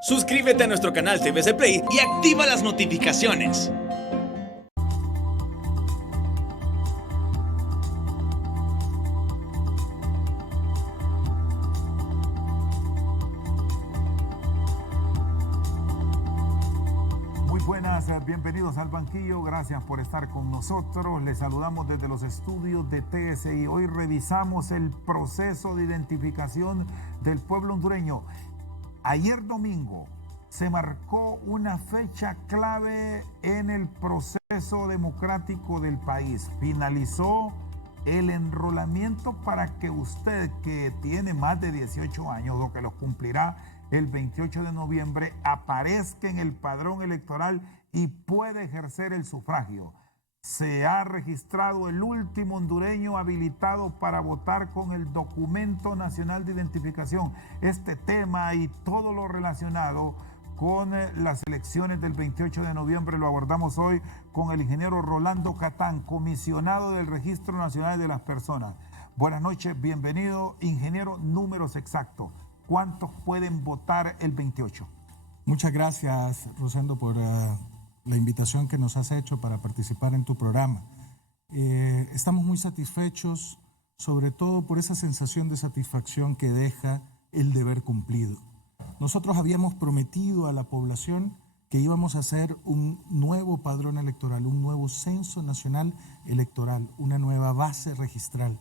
Suscríbete a nuestro canal TVC Play y activa las notificaciones. Bienvenidos al banquillo, gracias por estar con nosotros. Les saludamos desde los estudios de TSI. Hoy revisamos el proceso de identificación del pueblo hondureño. Ayer domingo se marcó una fecha clave en el proceso democrático del país. Finalizó el enrolamiento para que usted, que tiene más de 18 años o que los cumplirá el 28 de noviembre, aparezca en el padrón electoral y puede ejercer el sufragio. Se ha registrado el último hondureño habilitado para votar con el Documento Nacional de Identificación. Este tema y todo lo relacionado con las elecciones del 28 de noviembre lo abordamos hoy con el ingeniero Rolando Catán, comisionado del Registro Nacional de las Personas. Buenas noches, bienvenido, ingeniero. Números exactos, ¿cuántos pueden votar el 28? Muchas gracias, Rosendo, por la invitación que nos has hecho para participar en tu programa. Estamos muy satisfechos, sobre todo por esa sensación de satisfacción que deja el deber cumplido. Nosotros habíamos prometido a la población que íbamos a hacer un nuevo padrón electoral, un nuevo censo nacional electoral, una nueva base registral.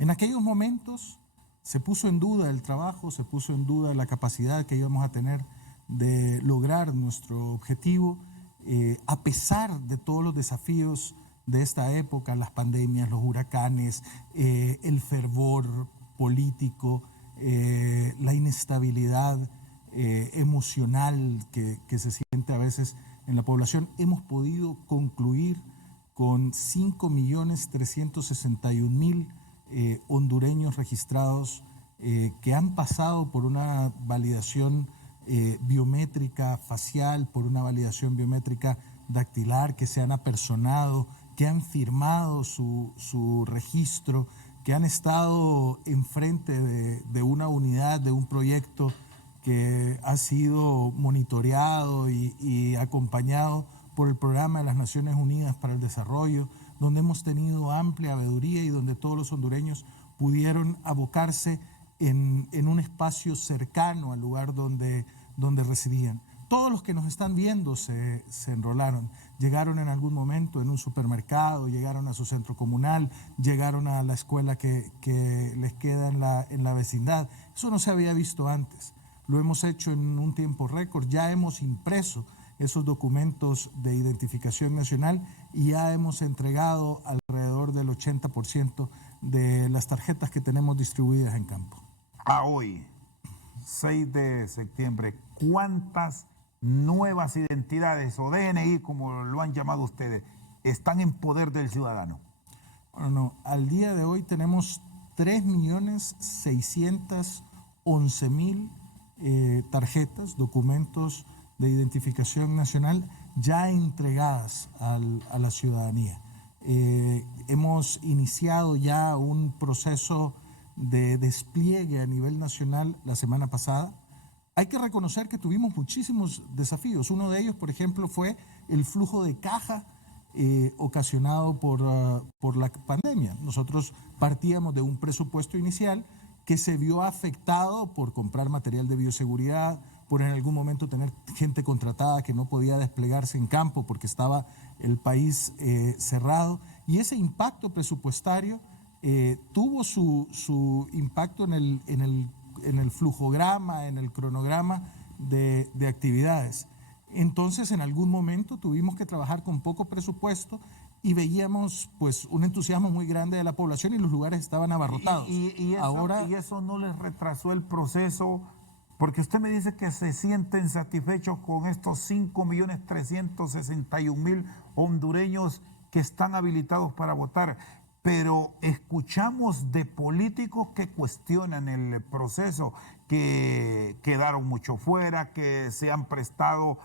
En aquellos momentos se puso en duda el trabajo, se puso en duda la capacidad que íbamos a tener de lograr nuestro objetivo, a pesar de todos los desafíos de esta época, las pandemias, los huracanes, el fervor político, la inestabilidad emocional que se siente a veces en la población. Hemos podido concluir con 5.361.000 hondureños registrados que han pasado por una validación biométrica facial, por una validación biométrica dactilar, que se han apersonado, que han firmado su registro, que han estado enfrente de una unidad, de un proyecto que ha sido monitoreado y acompañado por el Programa de las Naciones Unidas para el Desarrollo, donde hemos tenido amplia veeduría y donde todos los hondureños pudieron abocarse en un espacio cercano al lugar donde residían. Todos los que nos están viendo se enrolaron, llegaron en algún momento en un supermercado, llegaron a su centro comunal, llegaron a la escuela que les queda en la vecindad. Eso no se había visto antes. Lo hemos hecho en un tiempo récord, ya hemos impreso esos documentos de identificación nacional y ya hemos entregado alrededor del 80% de las tarjetas que tenemos distribuidas en campo. A hoy, 6 de septiembre, ¿cuántas nuevas identidades o DNI, como lo han llamado ustedes, están en poder del ciudadano? Bueno, al día de hoy tenemos 3.611.000 tarjetas, documentos de identificación nacional ya entregadas a la ciudadanía. Hemos iniciado ya un proceso de despliegue a nivel nacional la semana pasada. Hay que reconocer que tuvimos muchísimos desafíos. Uno de ellos, por ejemplo, fue el flujo de caja ocasionado por la pandemia. Nosotros partíamos de un presupuesto inicial que se vio afectado por comprar material de bioseguridad, por en algún momento tener gente contratada que no podía desplegarse en campo porque estaba el país cerrado. Y ese impacto presupuestario tuvo su impacto en el flujograma, en el cronograma de actividades. Entonces, en algún momento tuvimos que trabajar con poco presupuesto y veíamos pues un entusiasmo muy grande de la población y los lugares estaban abarrotados. ¿Y eso no les retrasó el proceso? Porque usted me dice que se sienten satisfechos con estos 5.361.000 hondureños que están habilitados para votar, pero escuchamos de políticos que cuestionan el proceso, que quedaron mucho fuera, que se han prestado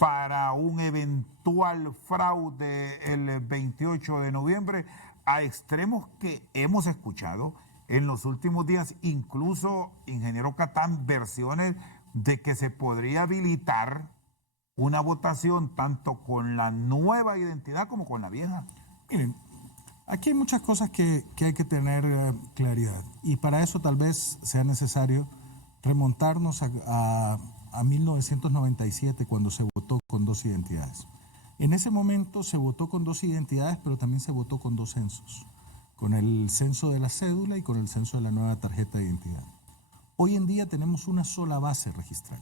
para un eventual fraude el 28 de noviembre, a extremos que hemos escuchado en los últimos días, incluso, ingeniero Catán, versiones de que se podría habilitar una votación tanto con la nueva identidad como con la vieja? Miren, aquí hay muchas cosas que hay que tener claridad, y para eso tal vez sea necesario remontarnos a 1997, cuando se votó con dos identidades. En ese momento se votó con dos identidades, pero también se votó con dos censos, con el censo de la cédula y con el censo de la nueva tarjeta de identidad. Hoy en día tenemos una sola base registral,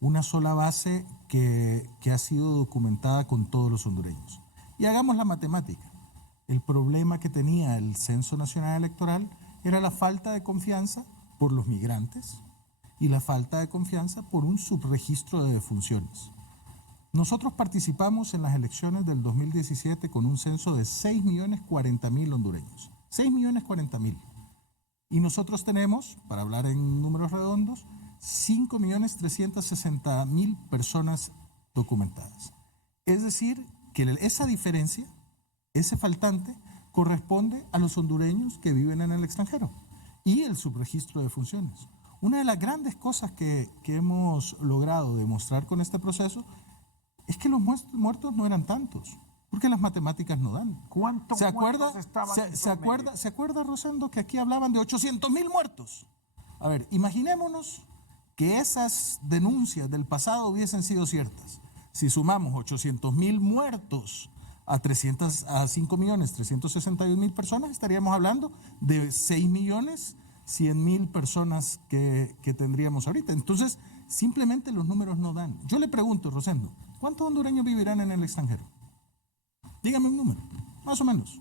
una sola base que ha sido documentada con todos los hondureños. Y hagamos la matemática. El problema que tenía el Censo Nacional Electoral era la falta de confianza por los migrantes y la falta de confianza por un subregistro de defunciones. Nosotros participamos en las elecciones del 2017 con un censo de 6.040.000 hondureños. 6.040.000. Y nosotros tenemos, para hablar en números redondos, 5.360.000 personas documentadas. Es decir, que esa diferencia, ese faltante, corresponde a los hondureños que viven en el extranjero y el subregistro de funciones. Una de las grandes cosas que hemos logrado demostrar con este proceso es que los muertos no eran tantos, porque las matemáticas no dan. ¿Cuántos muertos estaban en promedio? ¿Se acuerda, Rosendo, que aquí hablaban de 800.000 muertos? A ver, imaginémonos que esas denuncias del pasado hubiesen sido ciertas. Si sumamos 800.000 muertos a 5.361.000 personas, estaríamos hablando de 6.100.000 personas que tendríamos ahorita. Entonces, simplemente los números no dan. Yo le pregunto, Rosendo, ¿cuántos hondureños vivirán en el extranjero? Dígame un número, más o menos.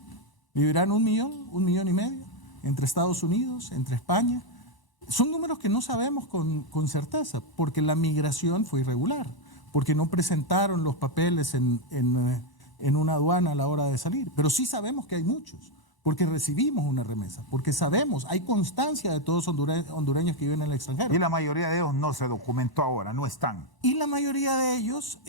¿Vivirán 1 millón, 1,5 millones, entre Estados Unidos, entre España? Son números que no sabemos con certeza, porque la migración fue irregular, porque no presentaron los papeles en una aduana a la hora de salir. Pero sí sabemos que hay muchos, porque recibimos una remesa, porque sabemos, hay constancia de todos los hondureños que viven en el extranjero. Y la mayoría de ellos no se documentó ahora, no están. Y la mayoría de ellos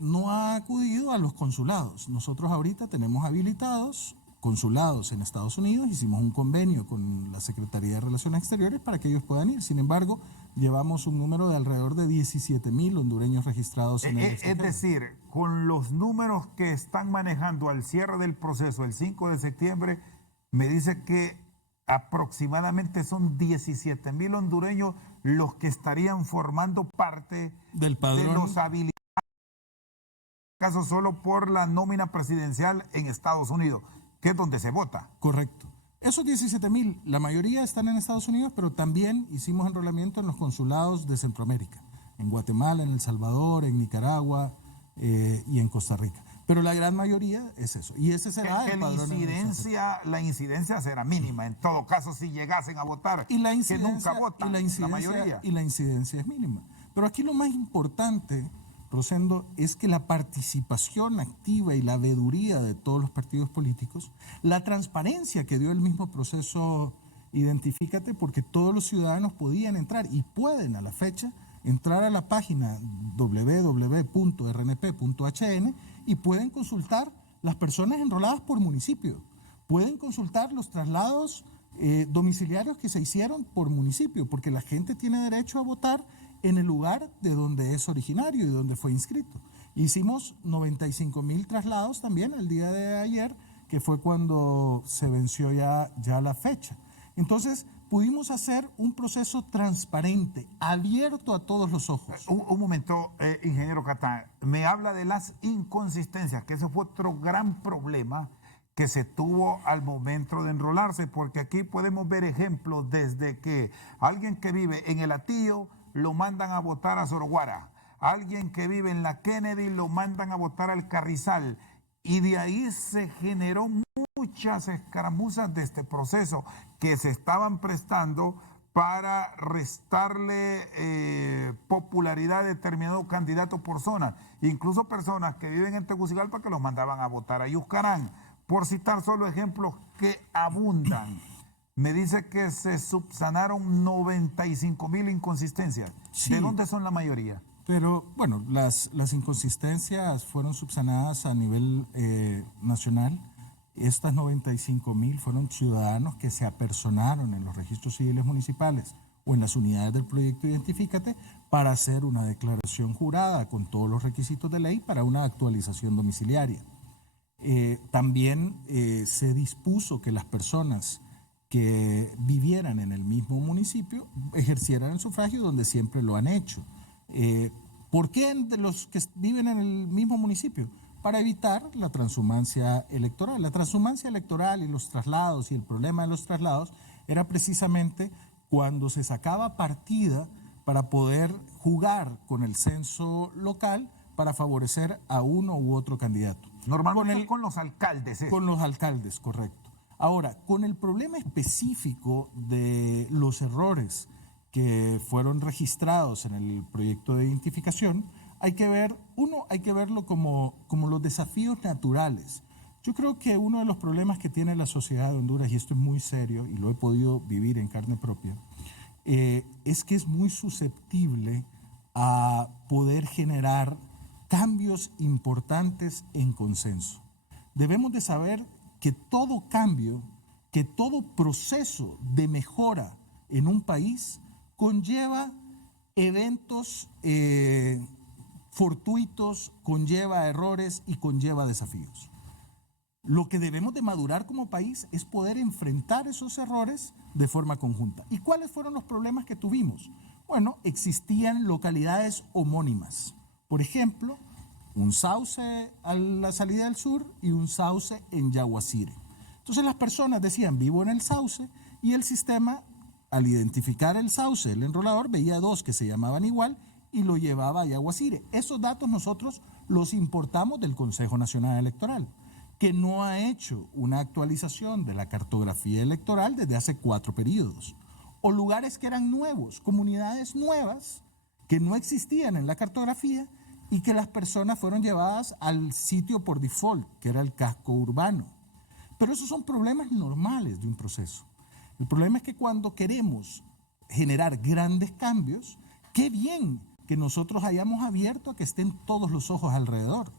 no ha acudido a los consulados. Nosotros ahorita tenemos habilitados consulados en Estados Unidos, hicimos un convenio con la Secretaría de Relaciones Exteriores para que ellos puedan ir. Sin embargo, llevamos un número de alrededor de 17.000 hondureños registrados en el extranjero. Es decir, con los números que están manejando al cierre del proceso el 5 de septiembre, me dice que aproximadamente son 17.000 hondureños los que estarían formando parte del padrón de los habilitados, caso solo por la nómina presidencial en Estados Unidos, que es donde se vota. Correcto. Esos 17.000, la mayoría están en Estados Unidos, pero también hicimos enrolamiento en los consulados de Centroamérica, en Guatemala, en El Salvador, en Nicaragua y en Costa Rica. Pero la gran mayoría es eso. Y ese será el padrón. La incidencia será mínima. En todo caso, si llegasen a votar, que nunca votan, la mayoría. Y la incidencia es mínima. Pero aquí lo más importante, Rosendo, es que la participación activa y la veeduría de todos los partidos políticos, la transparencia que dio el mismo proceso Identifícate, porque todos los ciudadanos podían entrar y pueden a la fecha entrar a la página www.rnp.hn y pueden consultar las personas enroladas por municipio, pueden consultar los traslados domiciliarios que se hicieron por municipio, porque la gente tiene derecho a votar en el lugar de donde es originario y donde fue inscrito. Hicimos 95.000 traslados también el día de ayer, que fue cuando se venció ya la fecha. Entonces, pudimos hacer un proceso transparente, abierto a todos los ojos. Un momento, ingeniero Catán, me habla de las inconsistencias, que ese fue otro gran problema que se tuvo al momento de enrolarse, porque aquí podemos ver ejemplos desde que alguien que vive en el Atillo lo mandan a votar a Soroguara, alguien que vive en la Kennedy lo mandan a votar al Carrizal, y de ahí se generó muchas escaramuzas de este proceso que se estaban prestando para restarle popularidad a determinado candidato por zona, incluso personas que viven en Tegucigalpa que los mandaban a votar a Yuscarán, por citar solo ejemplos que abundan. Me dice que se subsanaron 95.000 inconsistencias. Sí. ¿De dónde son la mayoría? Pero bueno, las inconsistencias fueron subsanadas a nivel nacional. Estas 95.000 fueron ciudadanos que se apersonaron en los registros civiles municipales o en las unidades del proyecto Identifícate para hacer una declaración jurada con todos los requisitos de ley para una actualización domiciliaria. También se dispuso que las personas que vivieran en el mismo municipio ejercieran el sufragio donde siempre lo han hecho. ¿Por qué de los que viven en el mismo municipio? Para evitar la transhumancia electoral. La transhumancia electoral y los traslados y el problema de los traslados era precisamente cuando se sacaba partida para poder jugar con el censo local para favorecer a uno u otro candidato. Normalmente con los alcaldes. Con los alcaldes, correcto. Ahora, con el problema específico de los errores que fueron registrados en el proyecto de identificación, hay que verlo como los desafíos naturales. Yo creo que uno de los problemas que tiene la sociedad de Honduras, y esto es muy serio y lo he podido vivir en carne propia, es que es muy susceptible a poder generar cambios importantes en consenso. Debemos de saber que todo cambio, que todo proceso de mejora en un país conlleva eventos fortuitos, conlleva errores y conlleva desafíos. Lo que debemos de madurar como país es poder enfrentar esos errores de forma conjunta. ¿Y cuáles fueron los problemas que tuvimos? Bueno, existían localidades homónimas. Por ejemplo, un sauce a la salida del sur y un sauce en Yaguacire. Entonces las personas decían, vivo en el sauce, y el sistema, al identificar el sauce, el enrolador, veía dos que se llamaban igual y lo llevaba a Yaguacire. Esos datos nosotros los importamos del Consejo Nacional Electoral, que no ha hecho una actualización de la cartografía electoral desde hace 4 periodos. O lugares que eran nuevos, comunidades nuevas que no existían en la cartografía y que las personas fueron llevadas al sitio por default, que era el casco urbano. Pero esos son problemas normales de un proceso. El problema es que cuando queremos generar grandes cambios, qué bien que nosotros hayamos abierto a que estén todos los ojos alrededor,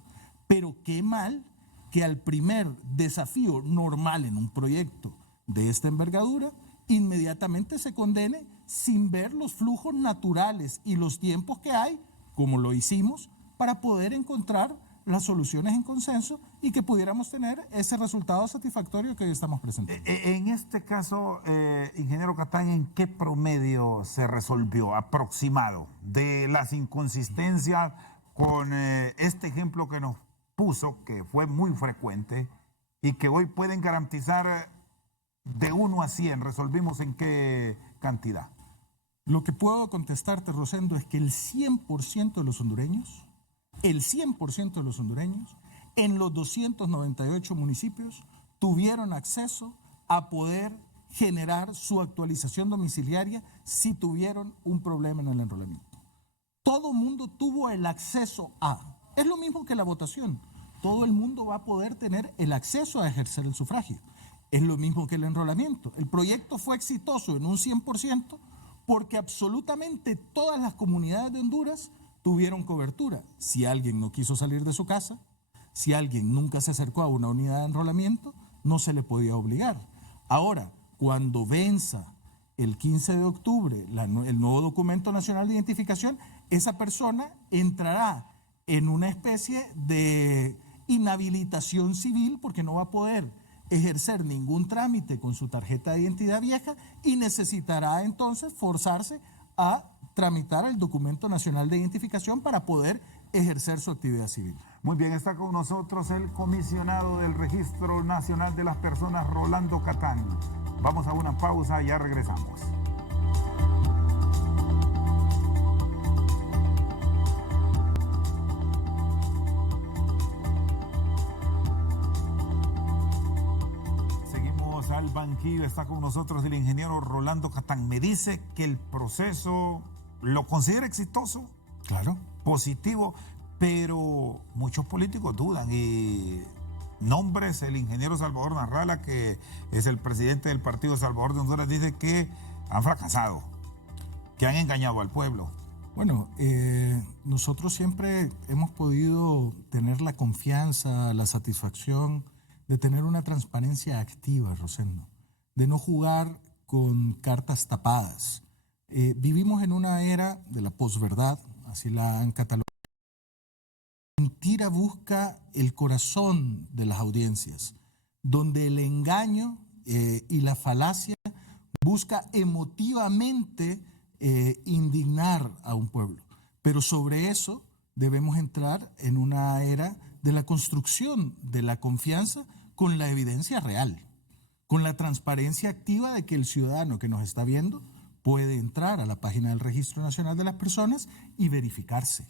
pero qué mal que al primer desafío normal en un proyecto de esta envergadura, inmediatamente se condene sin ver los flujos naturales y los tiempos que hay, como lo hicimos, para poder encontrar las soluciones en consenso y que pudiéramos tener ese resultado satisfactorio que hoy estamos presentando. En este caso, ingeniero Catán, ¿en qué promedio se resolvió aproximado de las inconsistencias con este ejemplo que nos puso, que fue muy frecuente y que hoy pueden garantizar de 1 a 100? ¿Resolvimos en qué cantidad? Lo que puedo contestarte, Rosendo, es que el 100% de los hondureños, en los 298 municipios, tuvieron acceso a poder generar su actualización domiciliaria si tuvieron un problema en el enrolamiento. Todo el mundo tuvo el acceso a. Es lo mismo que la votación. Todo el mundo va a poder tener el acceso a ejercer el sufragio. Es lo mismo que el enrolamiento. El proyecto fue exitoso en un 100% porque absolutamente todas las comunidades de Honduras tuvieron cobertura. Si alguien no quiso salir de su casa, si alguien nunca se acercó a una unidad de enrolamiento, no se le podía obligar. Ahora, cuando venza el 15 de octubre el nuevo documento nacional de identificación, esa persona entrará en una especie de inhabilitación civil porque no va a poder ejercer ningún trámite con su tarjeta de identidad vieja y necesitará entonces forzarse a tramitar el documento nacional de identificación para poder ejercer su actividad civil. Muy bien, está con nosotros el comisionado del Registro Nacional de las Personas, Rolando Catán. Vamos a una pausa, ya regresamos. Seguimos al banquillo, está con nosotros el ingeniero Rolando Catán. Me dice que el proceso lo considera exitoso. Claro. Positivo, pero muchos políticos dudan y nombres, el ingeniero Salvador Narrala, que es el presidente del Partido Salvador de Honduras, dice que han fracasado, que han engañado al pueblo. Bueno, nosotros siempre hemos podido tener la confianza, la satisfacción de tener una transparencia activa, Rosendo, de no jugar con cartas tapadas, vivimos en una era de la posverdad, así la han catalogado. La mentira busca el corazón de las audiencias, donde el engaño y la falacia busca emotivamente indignar a un pueblo. Pero sobre eso debemos entrar en una era de la construcción de la confianza con la evidencia real, con la transparencia activa de que el ciudadano que nos está viendo puede entrar a la página del Registro Nacional de las Personas y verificarse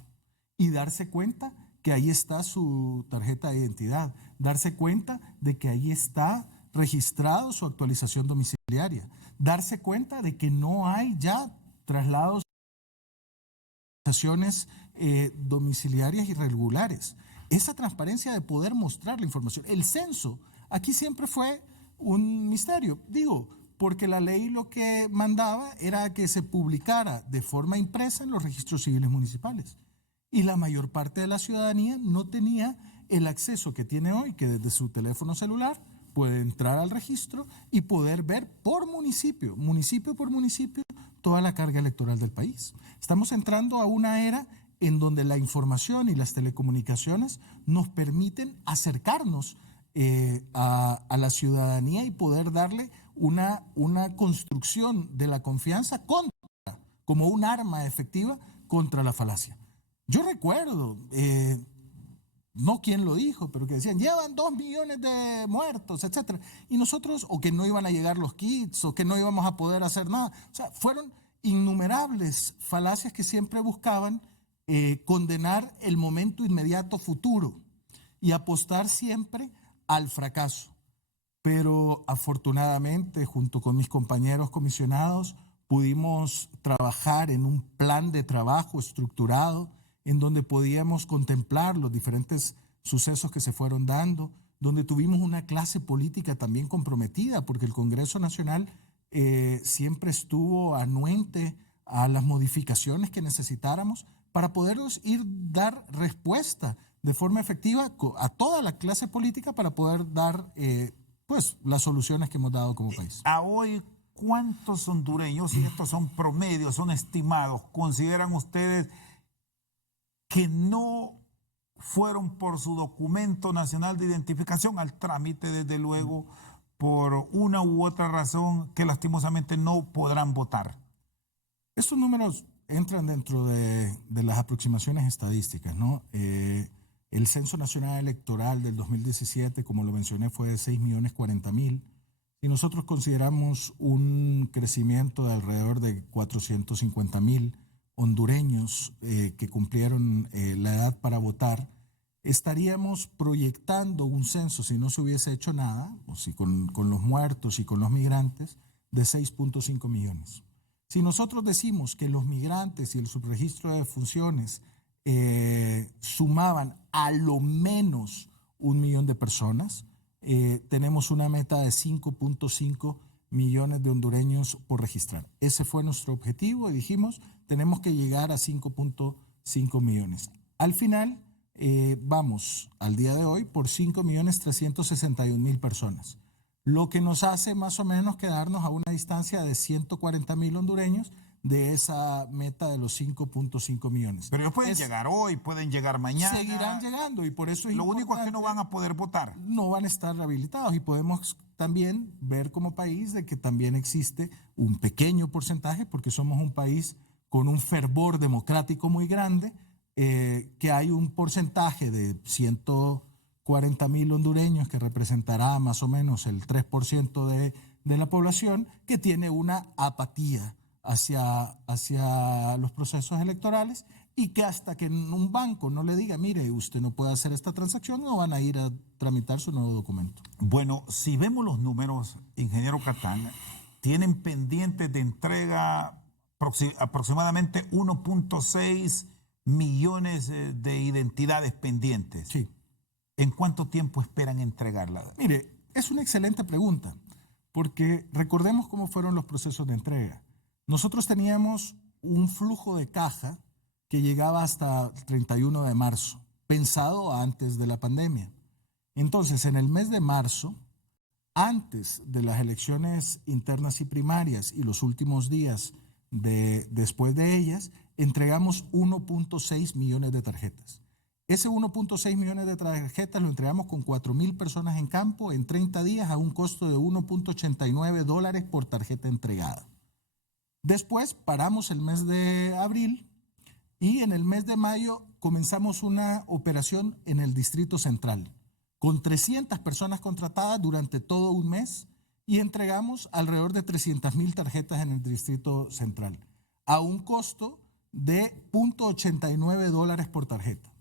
y darse cuenta que ahí está su tarjeta de identidad, darse cuenta de que ahí está registrado su actualización domiciliaria, darse cuenta de que no hay ya traslados domiciliarias irregulares. Esa transparencia de poder mostrar la información. El censo aquí siempre fue un misterio, digo, porque la ley lo que mandaba era que se publicara de forma impresa en los registros civiles municipales. Y la mayor parte de la ciudadanía no tenía el acceso que tiene hoy, que desde su teléfono celular puede entrar al registro y poder ver por municipio, municipio por municipio, toda la carga electoral del país. Estamos entrando a una era en donde la información y las telecomunicaciones nos permiten acercarnos a la ciudadanía y poder darle una construcción de la confianza como un arma efectiva contra la falacia. Yo recuerdo, no quién lo dijo, pero que decían, llevan 2 millones de muertos, etcétera. Y nosotros, o que no iban a llegar los kits, o que no íbamos a poder hacer nada. O sea, fueron innumerables falacias que siempre buscaban condenar el momento inmediato futuro y apostar siempre al fracaso. Pero afortunadamente, junto con mis compañeros comisionados, pudimos trabajar en un plan de trabajo estructurado en donde podíamos contemplar los diferentes sucesos que se fueron dando, donde tuvimos una clase política también comprometida, porque el Congreso Nacional siempre estuvo anuente a las modificaciones que necesitáramos para podernos dar respuesta de forma efectiva a toda la clase política para poder dar pues las soluciones que hemos dado como país. A hoy, ¿cuántos hondureños, y estos son promedios, son estimados, consideran ustedes que no fueron por su documento nacional de identificación al trámite, desde luego, por una u otra razón que lastimosamente no podrán votar? Estos números entran dentro de las aproximaciones estadísticas, ¿no? El Censo Nacional Electoral del 2017, como lo mencioné, fue de 6.040.000. Y nosotros consideramos un crecimiento de alrededor de 450.000 hondureños que cumplieron la edad para votar. Estaríamos proyectando un censo, si no se hubiese hecho nada, o si con los muertos y con los migrantes, de 6.5 millones. Si nosotros decimos que los migrantes y el subregistro de defunciones sumaban a lo menos 1 millón de personas, tenemos una meta de 5.5 millones de hondureños por registrar. Ese fue nuestro objetivo y dijimos, tenemos que llegar a 5.5 millones. Al final, vamos al día de hoy por 5.361.000 personas, lo que nos hace más o menos quedarnos a una distancia de 140.000 hondureños de esa meta de los 5.5 millones. Pero ellos pueden llegar hoy, pueden llegar mañana. Seguirán llegando y por eso es lo único es que no van a poder votar. No van a estar rehabilitados y podemos también ver como país de que también existe un pequeño porcentaje, porque somos un país con un fervor democrático muy grande, que hay un porcentaje de 140.000 hondureños que representará más o menos el 3% de la población que tiene una apatía hacia los procesos electorales y que hasta que un banco no le diga, mire, usted no puede hacer esta transacción, no van a ir a tramitar su nuevo documento. Bueno, si vemos los números, ingeniero Catán, tienen pendientes de entrega aproximadamente 1.6 millones de identidades pendientes. Sí. ¿En cuánto tiempo esperan entregarla? Mire, es una excelente pregunta, porque recordemos cómo fueron los procesos de entrega. Nosotros teníamos un flujo de caja que llegaba hasta el 31 de marzo, pensado antes de la pandemia. Entonces, en el mes de marzo, antes de las elecciones internas y primarias y los últimos días después de ellas, entregamos 1.6 millones de tarjetas. Ese 1.6 millones de tarjetas lo entregamos con 4,000 personas en campo en 30 días a un costo de $1.89 por tarjeta entregada. Después paramos el mes de abril y en el mes de mayo comenzamos una operación en el Distrito Central con 300 personas contratadas durante todo un mes y entregamos alrededor de 300,000 tarjetas en el Distrito Central a un costo de $0.89 por tarjeta.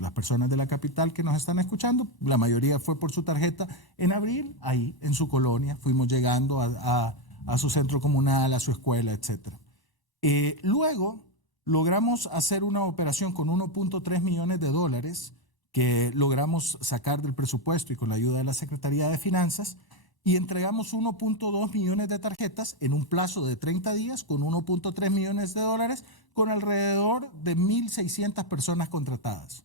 Las personas de la capital que nos están escuchando, la mayoría fue por su tarjeta en abril, ahí en su colonia, fuimos llegando a su centro comunal, a su escuela, etc. Luego logramos hacer una operación con $1.3 millones que logramos sacar del presupuesto y con la ayuda de la Secretaría de Finanzas y entregamos 1.2 millones de tarjetas en un plazo de 30 días con $1.3 millones con alrededor de 1,600 personas contratadas.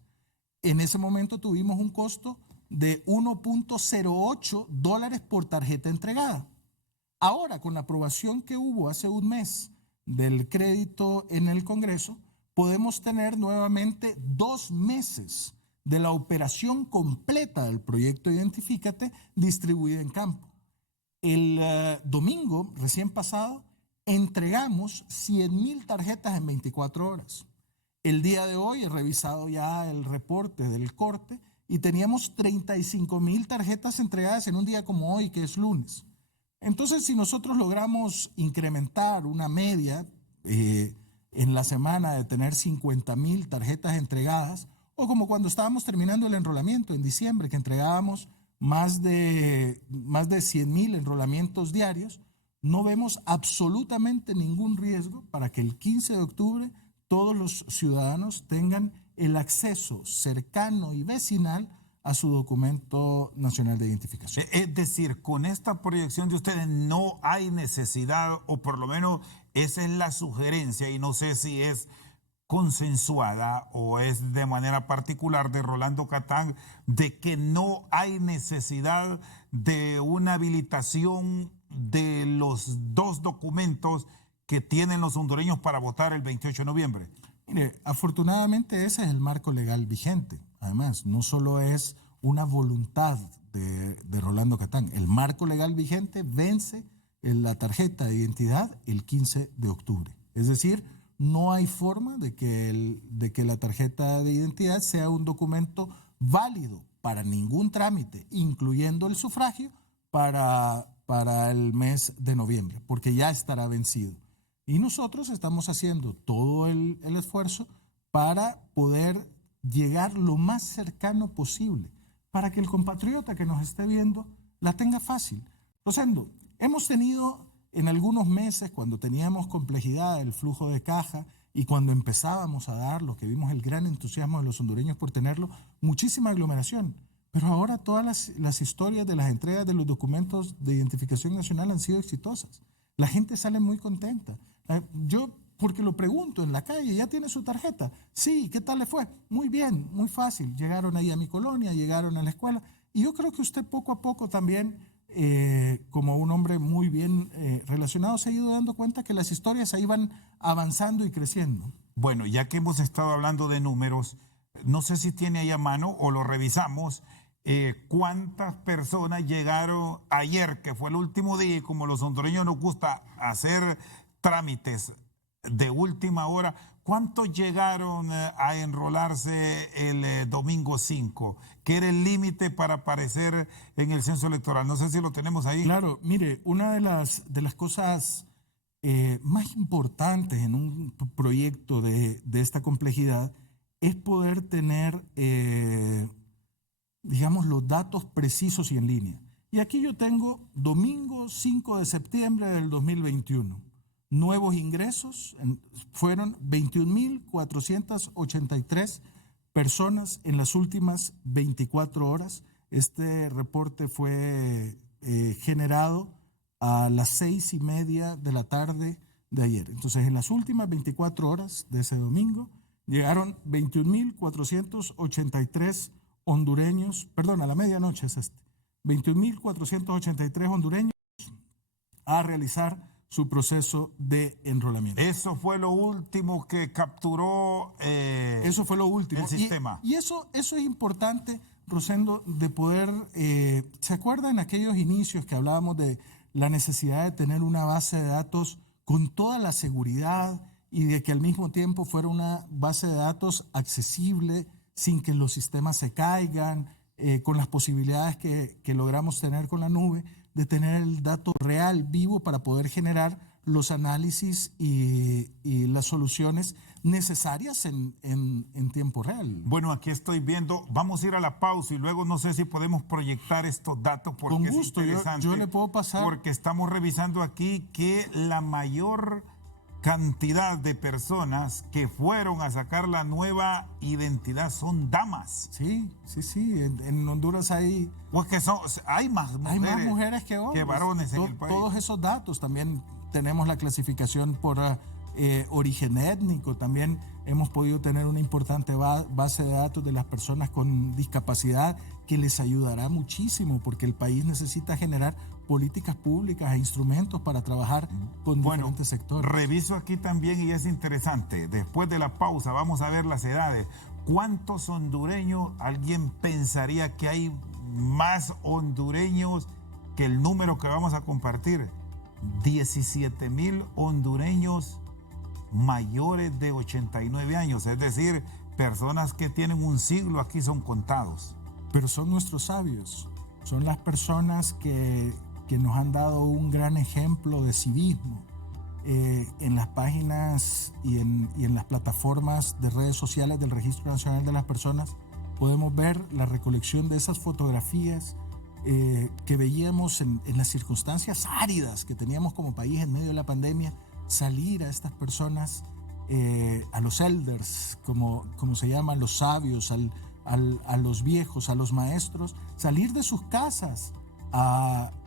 En ese momento tuvimos un costo de $1.08 por tarjeta entregada. Ahora, con la aprobación que hubo hace un mes del crédito en el Congreso, podemos tener nuevamente 2 meses de la operación completa del proyecto Identifícate distribuida en campo. El domingo recién pasado entregamos 100,000 tarjetas en 24 horas. El día de hoy he revisado ya el reporte del corte y teníamos 35,000 tarjetas entregadas en un día como hoy, que es lunes. Entonces, si nosotros logramos incrementar una media en la semana de tener 50,000 tarjetas entregadas, o como cuando estábamos terminando el enrolamiento en diciembre, que entregábamos más de 100,000 enrolamientos diarios, no vemos absolutamente ningún riesgo para que el 15 de octubre todos los ciudadanos tengan el acceso cercano y vecinal a su documento nacional de identificación. Es decir, con esta proyección de ustedes no hay necesidad, o por lo menos esa es la sugerencia, y no sé si es consensuada o es de manera particular de Rolando Catán, de que no hay necesidad de una habilitación de los 2 documentos que tienen los hondureños para votar el 28 de noviembre. Mire, afortunadamente ese es el marco legal vigente. Además, no solo es una voluntad de Rolando Catán. El marco legal vigente vence la tarjeta de identidad el 15 de octubre. Es decir, no hay forma de que la tarjeta de identidad sea un documento válido para ningún trámite, incluyendo el sufragio, para el mes de noviembre, porque ya estará vencido. Y nosotros estamos haciendo todo el esfuerzo para poder llegar lo más cercano posible, para que el compatriota que nos esté viendo la tenga fácil. Rosendo, hemos tenido en algunos meses, cuando teníamos complejidad del flujo de caja y cuando empezábamos a darlo, que vimos el gran entusiasmo de los hondureños por tenerlo, muchísima aglomeración. Pero ahora todas las historias de las entregas de los documentos de identificación nacional han sido exitosas. La gente sale muy contenta. Yo, porque lo pregunto en la calle, ¿ya tiene su tarjeta? Sí, ¿qué tal le fue? Muy bien, muy fácil. Llegaron ahí a mi colonia, llegaron a la escuela. Y yo creo que usted poco a poco también, como un hombre muy bien relacionado, se ha ido dando cuenta que las historias ahí van avanzando y creciendo. Bueno, ya que hemos estado hablando de números, no sé si tiene ahí a mano o lo revisamos, cuántas personas llegaron ayer, que fue el último día, y como los hondureños nos gusta hacer trámites de última hora, ¿cuántos llegaron a enrolarse el domingo 5? Que era el límite para aparecer en el censo electoral. No sé si lo tenemos ahí. Claro, mire, una de las cosas más importantes en un proyecto de esta complejidad es poder tener, digamos, los datos precisos y en línea. Y aquí yo tengo domingo 5 de septiembre del 2021. Nuevos ingresos fueron 21,483 personas en las últimas 24 horas. Este reporte fue generado a las 6:30 de la tarde de ayer. Entonces, en las últimas 24 horas de ese domingo, llegaron 21,483 hondureños, perdón, a la medianoche es 21,483 hondureños a realizar su proceso de enrolamiento. Eso fue lo último que capturó Eso fue lo último. el sistema. Y eso es importante, Rosendo, de poder... ¿se acuerdan aquellos inicios que hablábamos de la necesidad de tener una base de datos con toda la seguridad y de que al mismo tiempo fuera una base de datos accesible, sin que los sistemas se caigan, con las posibilidades que logramos tener con la nube, de tener el dato real, vivo, para poder generar los análisis y las soluciones necesarias en tiempo real? Bueno, aquí estoy viendo, vamos a ir a la pausa y luego no sé si podemos proyectar estos datos porque Con gusto, es interesante. yo le puedo pasar. Porque estamos revisando aquí que la mayor cantidad de personas que fueron a sacar la nueva identidad son damas. Sí. En Honduras hay O es que hay más mujeres que hombres. que varones en el país. Todos esos datos. También tenemos la clasificación por origen étnico. También hemos podido tener una importante base de datos de las personas con discapacidad, que les ayudará muchísimo, porque el país necesita generar políticas públicas e instrumentos para trabajar con diferentes sectores. Reviso aquí también y es interesante. Después de la pausa vamos a ver las edades. ¿Cuántos hondureños? Alguien pensaría que hay más hondureños que el número que vamos a compartir. 17,000 hondureños mayores de 89 años. Es decir, personas que tienen un siglo aquí son contados. Pero son nuestros sabios. Son las personas que nos han dado un gran ejemplo de civismo. En las páginas y en las plataformas de redes sociales del Registro Nacional de las Personas podemos ver la recolección de esas fotografías que veíamos en las circunstancias áridas que teníamos como país en medio de la pandemia, salir a estas personas, a los elders, como se llaman, los sabios, a los viejos, a los maestros, salir de sus casas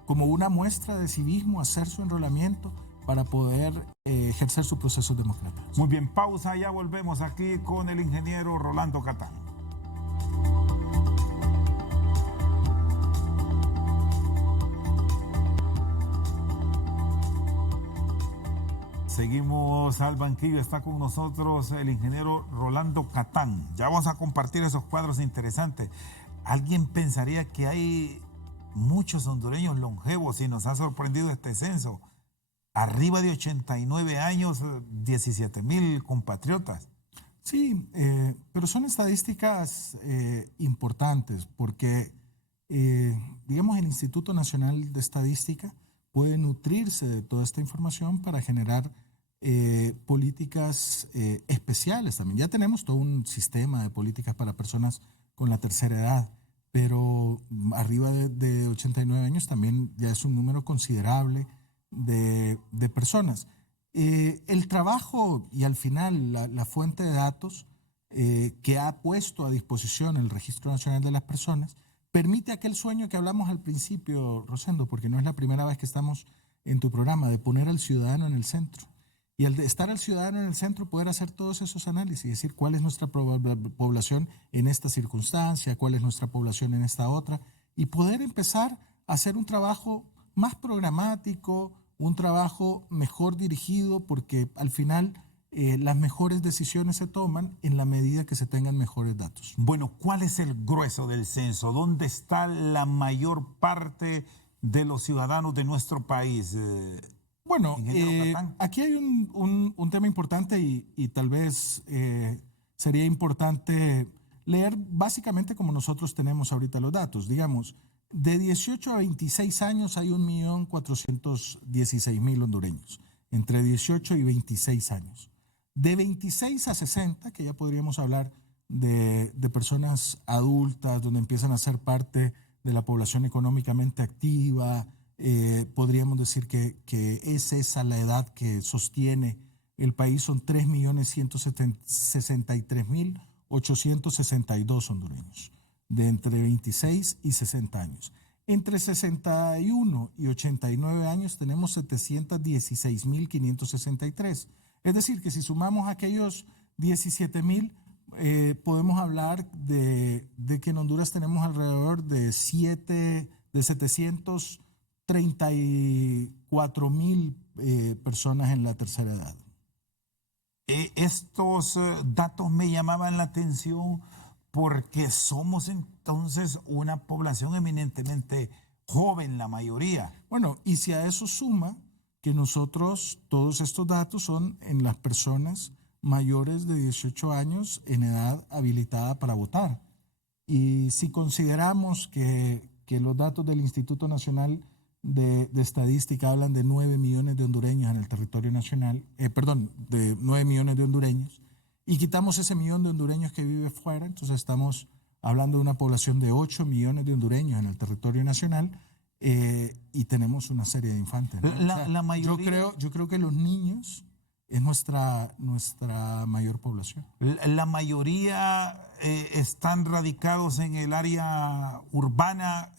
como una muestra de civismo, hacer su enrolamiento para poder ejercer su proceso democrático. Muy bien, pausa, ya volvemos aquí con el ingeniero Rolando Catán. Seguimos al banquillo, está con nosotros el ingeniero Rolando Catán. Ya vamos a compartir esos cuadros interesantes. Alguien pensaría que hay muchos hondureños longevos y nos ha sorprendido este censo. Arriba de 89 años, 17,000 compatriotas. Sí, pero son estadísticas importantes porque, digamos, el Instituto Nacional de Estadística puede nutrirse de toda esta información para generar políticas especiales también. Ya tenemos todo un sistema de políticas para personas con la tercera edad, pero arriba de 89 años también ya es un número considerable de personas. El trabajo y al final la fuente de datos que ha puesto a disposición el Registro Nacional de las Personas permite aquel sueño que hablamos al principio, Rosendo, porque no es la primera vez que estamos en tu programa, de poner al ciudadano en el centro. Y al estar al ciudadano en el centro, poder hacer todos esos análisis, decir cuál es nuestra población en esta circunstancia, cuál es nuestra población en esta otra, y poder empezar a hacer un trabajo más programático, un trabajo mejor dirigido, porque al final las mejores decisiones se toman en la medida que se tengan mejores datos. Bueno, ¿cuál es el grueso del censo? ¿Dónde está la mayor parte de los ciudadanos de nuestro país? Bueno, aquí hay un tema importante y tal vez sería importante leer básicamente como nosotros tenemos ahorita los datos. Digamos, de 18 a 26 años hay 1.416.000 hondureños, entre 18 y 26 años. De 26 a 60, que ya podríamos hablar de personas adultas, donde empiezan a ser parte de la población económicamente activa, podríamos decir que es esa la edad que sostiene el país, son 3.163.862 hondureños, de entre 26 y 60 años. Entre 61 y 89 años tenemos 716.563. Es decir, que si sumamos aquellos 17,000, podemos hablar de que en Honduras tenemos alrededor de 734,000 personas en la tercera edad. Estos datos me llamaban la atención porque somos entonces una población eminentemente joven, la mayoría. Bueno, y si a eso suma que nosotros, todos estos datos son en las personas mayores de 18 años en edad habilitada para votar. Y si consideramos que los datos del Instituto Nacional de Estadística hablan de 9 millones de hondureños en el territorio nacional, de 9 millones de hondureños, y quitamos ese millón de hondureños que vive fuera, entonces estamos hablando de una población de 8 millones de hondureños en el territorio nacional, y tenemos una serie de infantes, ¿no? La mayoría, yo creo que los niños es nuestra mayor población. la mayoría están radicados en el área urbana.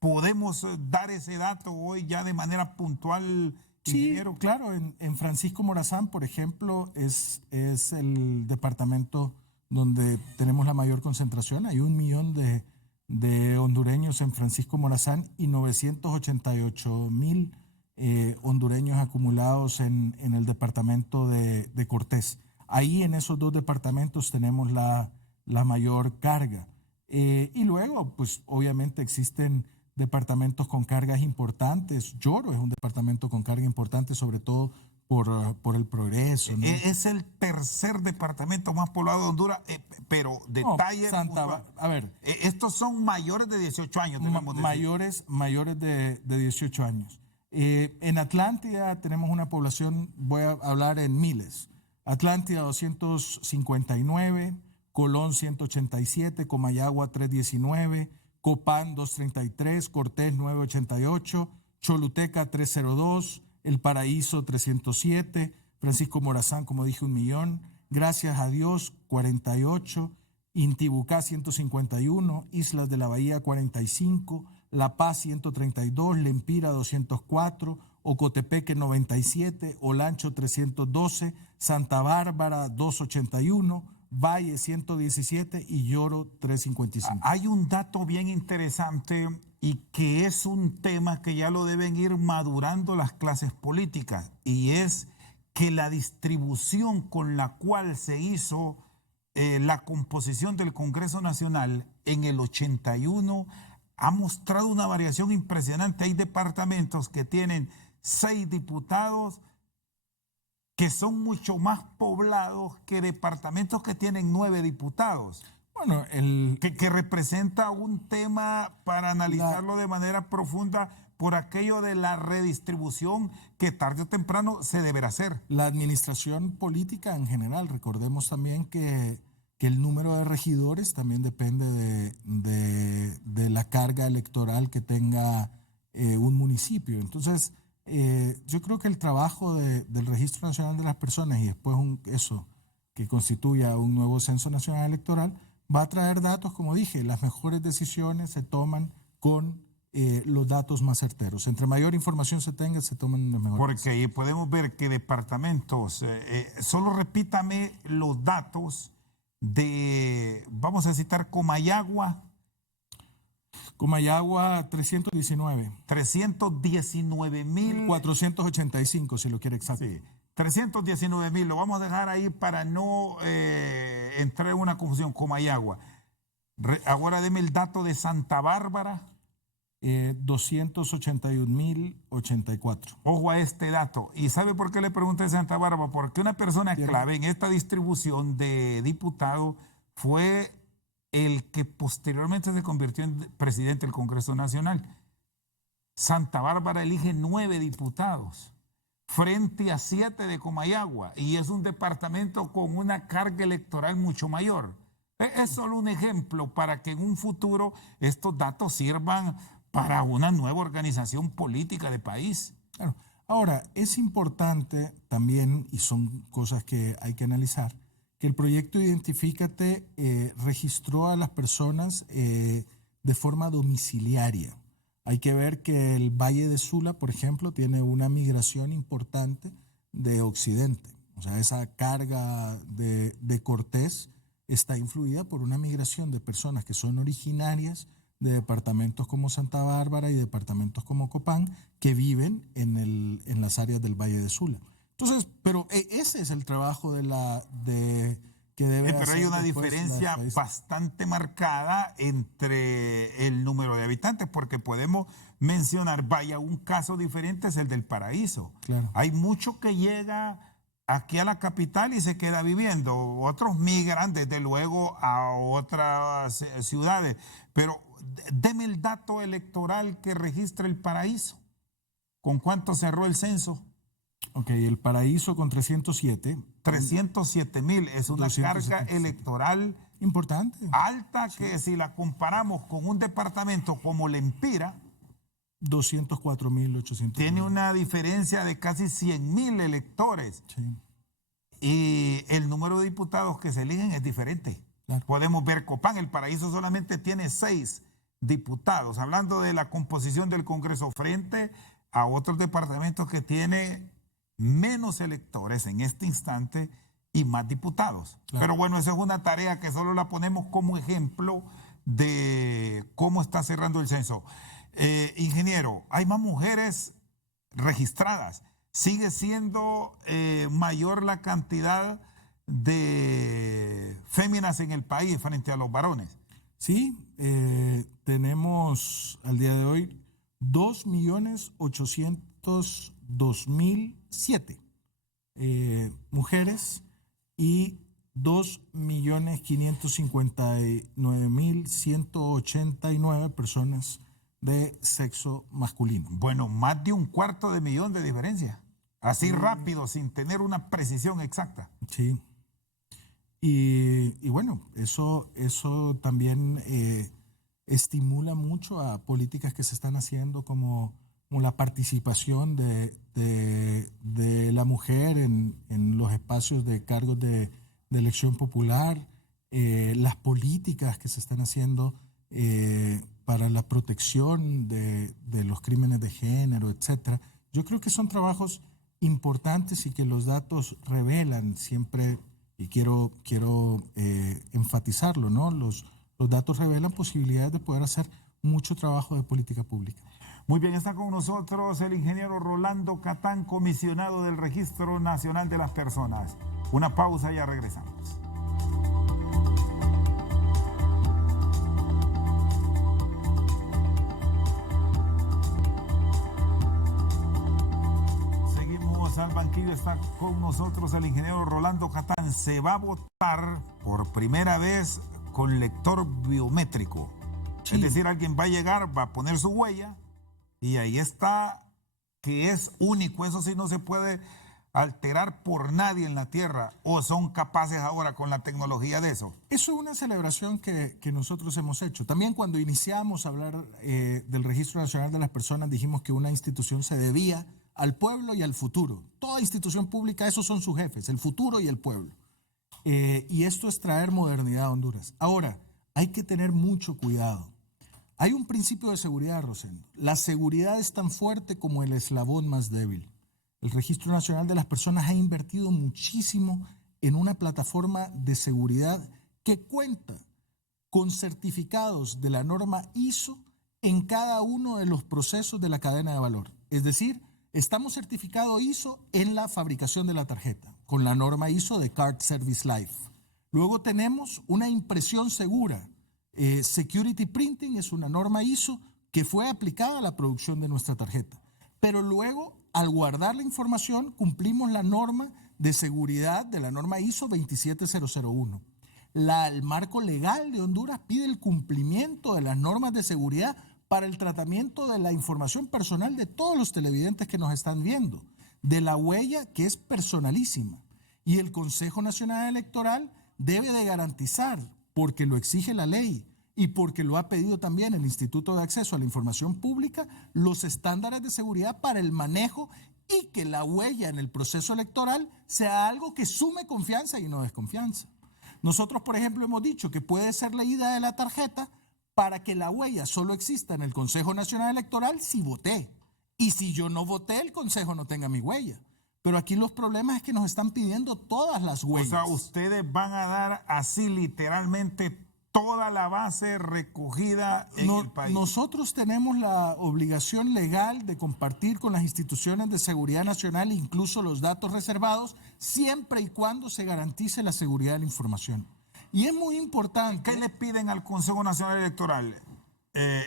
¿Podemos dar ese dato hoy ya de manera puntual, ingeniero? Sí, claro. En Francisco Morazán, por ejemplo, es el departamento donde tenemos la mayor concentración. Hay 1 millón de hondureños en Francisco Morazán y 988,000 hondureños acumulados en el departamento de Cortés. Ahí en esos dos departamentos tenemos la mayor carga. Y luego, pues obviamente existen departamentos con cargas importantes. Lloro es un departamento con carga importante, sobre todo por el progreso, ¿no? Es el tercer departamento más poblado de Honduras, pero detalle. A ver. Estos son mayores de 18 años, debemos decir. Mayores de 18 años. En Atlántida tenemos una población, voy a hablar en miles. Atlántida 259, Colón 187, Comayagua 319, Copán 233, Cortés 988, Choluteca 302, El Paraíso 307, Francisco Morazán, como dije, 1 millón, Gracias a Dios 48, Intibucá 151, Islas de la Bahía 45, La Paz 132, Lempira 204, Ocotepeque 97, Olancho 312, Santa Bárbara 281, Valle 117 y Lloro 355. Hay un dato bien interesante y que es un tema que ya lo deben ir madurando las clases políticas, y es que la distribución con la cual se hizo la composición del Congreso Nacional en el 81 ha mostrado una variación impresionante. Hay departamentos que tienen 6 diputados que son mucho más poblados que departamentos que tienen 9 diputados. Bueno, que representa un tema para analizarlo de manera profunda por aquello de la redistribución que tarde o temprano se deberá hacer. La administración política en general, recordemos también que el número de regidores también depende de la carga electoral que tenga un municipio. Entonces, yo creo que el trabajo del Registro Nacional de las Personas y después eso que constituya un nuevo Censo Nacional Electoral va a traer datos, como dije, las mejores decisiones se toman con los datos más certeros. Entre mayor información se tenga, se toman las mejores. Porque ahí podemos ver que departamentos, solo repítame los datos de, vamos a citar Comayagua. Comayagua 319. 319,000. 485, si lo quiere exacto. Sí, 319,000. Lo vamos a dejar ahí para no entrar en una confusión. Comayagua. Ahora deme el dato de Santa Bárbara. 281,084. Ojo a este dato. ¿Y sabe por qué le pregunté de Santa Bárbara? Porque una persona clave en esta distribución de diputados fue el que posteriormente se convirtió en presidente del Congreso Nacional. Santa Bárbara elige 9 diputados frente a 7 de Comayagua, y es un departamento con una carga electoral mucho mayor. Es solo un ejemplo para que en un futuro estos datos sirvan para una nueva organización política de país. Claro. Ahora, es importante también, y son cosas que hay que analizar, que el proyecto Identifícate registró a las personas de forma domiciliaria. Hay que ver que el Valle de Sula, por ejemplo, tiene una migración importante de Occidente. O sea, esa carga de Cortés está influida por una migración de personas que son originarias de departamentos como Santa Bárbara y departamentos como Copán que viven en las áreas del Valle de Sula. Entonces, pero ese es el trabajo que debe pero hay hacer una después diferencia bastante marcada entre el número de habitantes, porque podemos mencionar, vaya, un caso diferente es el del Paraíso. Claro. Hay mucho que llega aquí a la capital y se queda viviendo. Otros migran, desde luego, a otras ciudades. Pero deme el dato electoral que registra el Paraíso. ¿Con cuánto cerró el censo? Ok, el Paraíso con 307. 307,000. Es una carga electoral importante, alta, que si la comparamos con un departamento como Lempira, 204,800. tiene una diferencia de casi 100,000 electores. Sí. Y el número de diputados que se eligen es diferente. Claro. Podemos ver Copán, el Paraíso solamente tiene 6 diputados. Hablando de la composición del Congreso frente a otros departamentos que tiene menos electores en este instante y más diputados. Claro. Pero bueno, esa es una tarea que solo la ponemos como ejemplo de cómo está cerrando el censo. Ingeniero, hay más mujeres registradas. Sigue siendo mayor la cantidad de féminas en el país frente a los varones. Sí, tenemos al día de hoy 2.802.007 mujeres y 2.559.189 personas de sexo masculino. Bueno, más de 250,000 de diferencia. Así rápido, sin tener una precisión exacta. Sí. Y bueno, eso también estimula mucho a políticas que se están haciendo como la participación de la mujer en los espacios de cargos de elección popular, las políticas que se están haciendo para la protección de los crímenes de género, etc. Yo creo que son trabajos importantes y que los datos revelan siempre, y quiero enfatizarlo, ¿no? Los datos revelan posibilidades de poder hacer mucho trabajo de política pública. Muy bien, está con nosotros el ingeniero Rolando Catán, comisionado del Registro Nacional de las Personas. Una pausa y ya regresamos. Al banquillo está con nosotros el ingeniero Rolando Catán. Se va a votar por primera vez con lector biométrico. Sí. Es decir, alguien va a llegar, va a poner su huella y ahí está, que es único. Eso sí no se puede alterar por nadie en la tierra. ¿O son capaces ahora con la tecnología de eso? Eso es una celebración que nosotros hemos hecho. También cuando iniciamos a hablar del Registro Nacional de las Personas, dijimos que una institución se debía al pueblo y al futuro. Toda institución pública, esos son sus jefes, el futuro y el pueblo. Y esto es traer modernidad a Honduras. Ahora, hay que tener mucho cuidado. Hay un principio de seguridad, Rosendo. La seguridad es tan fuerte como el eslabón más débil. El Registro Nacional de las Personas ha invertido muchísimo en una plataforma de seguridad que cuenta con certificados de la norma ISO en cada uno de los procesos de la cadena de valor. Es decir, estamos certificados ISO en la fabricación de la tarjeta, con la norma ISO de Card Service Life. Luego tenemos una impresión segura. Security Printing es una norma ISO que fue aplicada a la producción de nuestra tarjeta. Pero luego, al guardar la información, cumplimos la norma de seguridad de la norma ISO 27001. El marco legal de Honduras pide el cumplimiento de las normas de seguridad para el tratamiento de la información personal de todos los televidentes que nos están viendo, de la huella que es personalísima. Y el Consejo Nacional Electoral debe de garantizar, porque lo exige la ley y porque lo ha pedido también el Instituto de Acceso a la Información Pública, los estándares de seguridad para el manejo y que la huella en el proceso electoral sea algo que sume confianza y no desconfianza. Nosotros, por ejemplo, hemos dicho que puede ser leída de la tarjeta para que la huella solo exista en el Consejo Nacional Electoral si voté. Y si yo no voté, el Consejo no tenga mi huella. Pero aquí los problemas es que nos están pidiendo todas las huellas. O sea, ustedes van a dar así literalmente toda la base recogida en el país. Nosotros tenemos la obligación legal de compartir con las instituciones de seguridad nacional incluso los datos reservados, siempre y cuando se garantice la seguridad de la información. Y es muy importante. ¿Qué le piden al Consejo Nacional Electoral,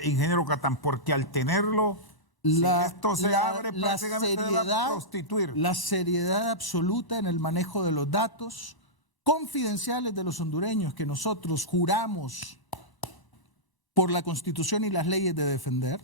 ingeniero Catán? Porque al tenerlo, si esto se abre, prácticamente se va a prostituir. La seriedad absoluta en el manejo de los datos confidenciales de los hondureños que nosotros juramos por la Constitución y las leyes de defender,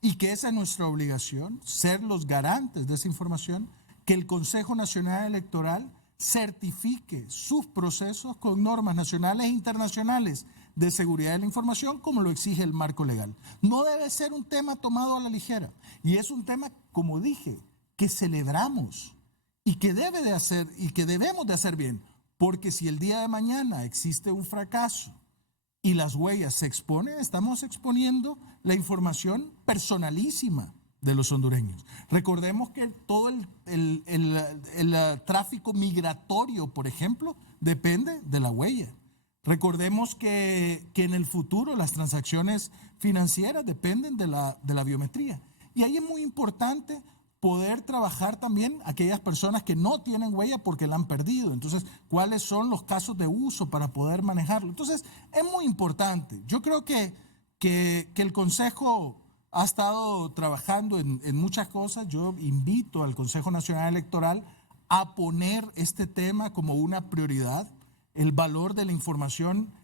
y que esa es nuestra obligación, ser los garantes de esa información, que el Consejo Nacional Electoral certifique sus procesos con normas nacionales e internacionales de seguridad de la información, como lo exige el marco legal. No debe ser un tema tomado a la ligera, y es un tema, como dije, que celebramos y que debe de hacer y que debemos de hacer bien. Porque si el día de mañana existe un fracaso y las huellas se exponen, estamos exponiendo la información personalísima de los hondureños. Recordemos que todo el tráfico migratorio, por ejemplo, depende de la huella. Recordemos que en el futuro las transacciones financieras dependen de la biometría. Y ahí es muy importante poder trabajar también aquellas personas que no tienen huella porque la han perdido. Entonces, ¿cuáles son los casos de uso para poder manejarlo? Entonces, es muy importante. Yo creo que el Consejo ha estado trabajando en muchas cosas. Yo invito al Consejo Nacional Electoral a poner este tema como una prioridad. El valor de la información,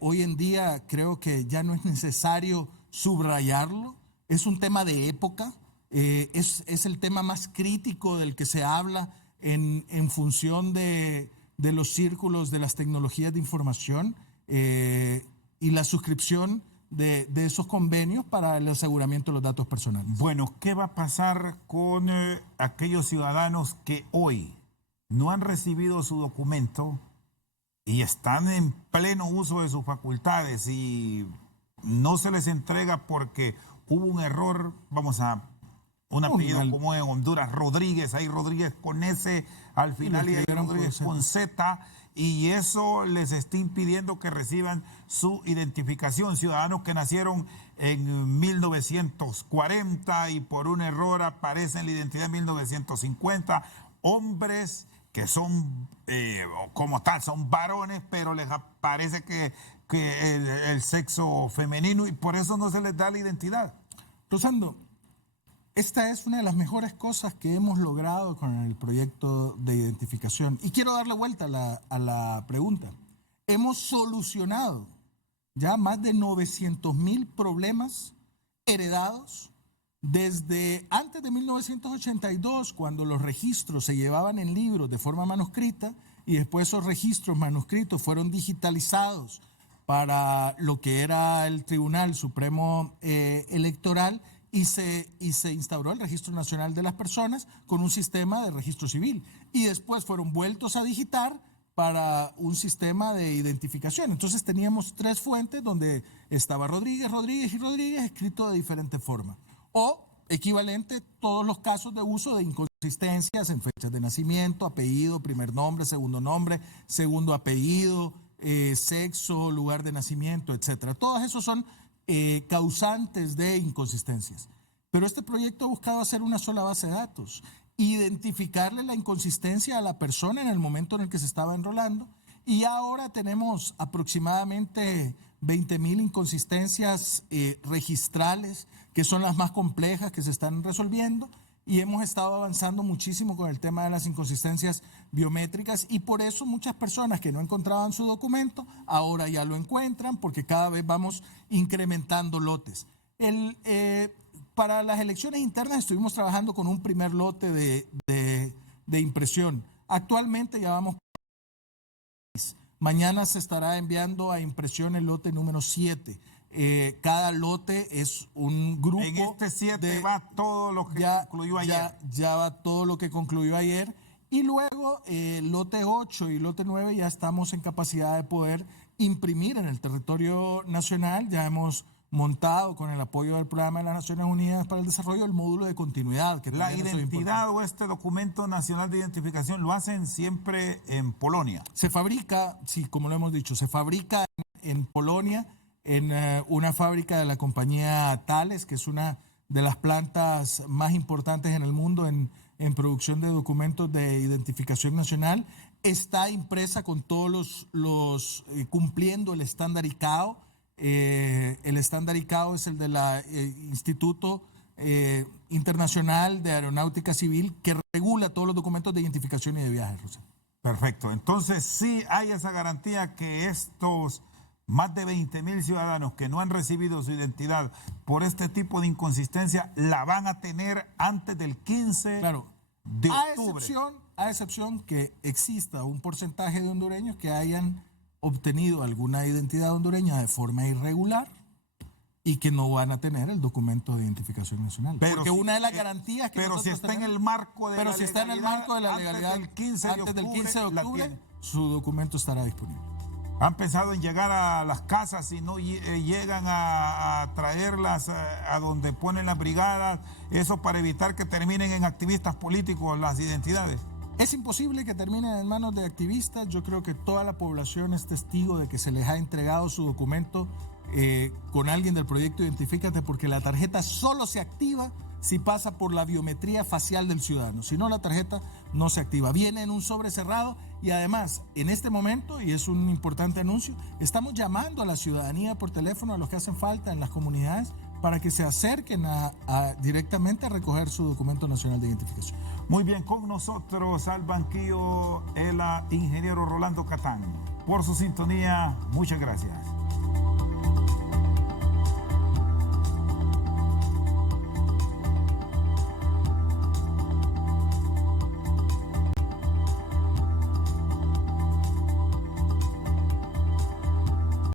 hoy en día creo que ya no es necesario subrayarlo. Es un tema de época. Es el tema más crítico del que se habla en función de los círculos de las tecnologías de información y la suscripción de esos convenios para el aseguramiento de los datos personales. Bueno, ¿qué va a pasar con aquellos ciudadanos que hoy no han recibido su documento y están en pleno uso de sus facultades y no se les entrega porque hubo un error? Vamos a un apellido como en Honduras, Rodríguez, hay Rodríguez con S al final y hay Rodríguez con Z, y eso les está impidiendo que reciban su identificación. Ciudadanos que nacieron en 1940 y por un error aparecen la identidad en 1950, hombres que son, como tal, son varones, pero les aparece que el sexo femenino, y por eso no se les da la identidad. Rosando, esta es una de las mejores cosas que hemos logrado con el proyecto de identificación. Y quiero darle vuelta a la pregunta. Hemos solucionado ya más de 900,000 problemas heredados desde antes de 1982, cuando los registros se llevaban en libros de forma manuscrita, y después esos registros manuscritos fueron digitalizados para lo que era el Tribunal Supremo Electoral, y se instauró el Registro Nacional de las Personas con un sistema de registro civil. Y después fueron vueltos a digitar para un sistema de identificación. Entonces teníamos 3 fuentes donde estaba Rodríguez, Rodríguez y Rodríguez escrito de diferente forma. O equivalente todos los casos de uso de inconsistencias en fechas de nacimiento, apellido, primer nombre, segundo apellido, sexo, lugar de nacimiento, etcétera. Todos esos son causantes de inconsistencias. Pero este proyecto ha buscado hacer una sola base de datos, identificarle la inconsistencia a la persona en el momento en el que se estaba enrolando, y ahora tenemos aproximadamente 20,000 inconsistencias registrales, que son las más complejas que se están resolviendo, y hemos estado avanzando muchísimo con el tema de las inconsistencias biométricas, y por eso muchas personas que no encontraban su documento ahora ya lo encuentran, porque cada vez vamos incrementando lotes. Para las elecciones internas estuvimos trabajando con un primer lote de impresión. Actualmente ya vamos. Mañana se estará enviando a impresión el lote número 7. Cada lote es un grupo. En este 7 va todo lo que concluyó ayer. Ya va todo lo que concluyó ayer. Y luego lote 8 y lote 9 ya estamos en capacidad de poder imprimir en el territorio nacional. Ya hemos montado, con el apoyo del Programa de las Naciones Unidas para el Desarrollo, el módulo de continuidad. Que la identidad o este documento nacional de identificación lo hacen siempre en Polonia. Se fabrica, sí, como lo hemos dicho, se fabrica en Polonia, en una fábrica de la compañía Thales, que es una de las plantas más importantes en el mundo en producción de documentos de identificación nacional. Está impresa con todos cumpliendo el estándar ICAO. El estándar ICAO es el del Instituto Internacional de Aeronáutica Civil, que regula todos los documentos de identificación y de viaje, Rosa. Perfecto. Entonces sí hay esa garantía que estos más de 20,000 ciudadanos que no han recibido su identidad por este tipo de inconsistencia la van a tener antes del 15 de octubre. A excepción que exista un porcentaje de hondureños que hayan obtenido alguna identidad hondureña de forma irregular y que no van a tener el documento de identificación nacional. Porque una de las garantías que pero si está en el marco de la legalidad, está en el marco de la legalidad, antes del 15 de octubre, su documento estará disponible. Han pensado en llegar a las casas y no llegan a traerlas a donde ponen las brigadas, eso para evitar que terminen en activistas políticos las identidades. Es imposible que terminen en manos de activistas. Yo creo que toda la población es testigo de que se les ha entregado su documento con alguien del proyecto Identifícate, porque la tarjeta solo se activa si pasa por la biometría facial del ciudadano. Si no, la tarjeta no se activa. Viene en un sobre cerrado y además, en este momento, y es un importante anuncio, estamos llamando a la ciudadanía por teléfono, a los que hacen falta en las comunidades, para que se acerquen directamente a recoger su documento nacional de identificación. Muy bien, con nosotros al banquillo el ingeniero Rolando Catán. Por su sintonía, muchas gracias.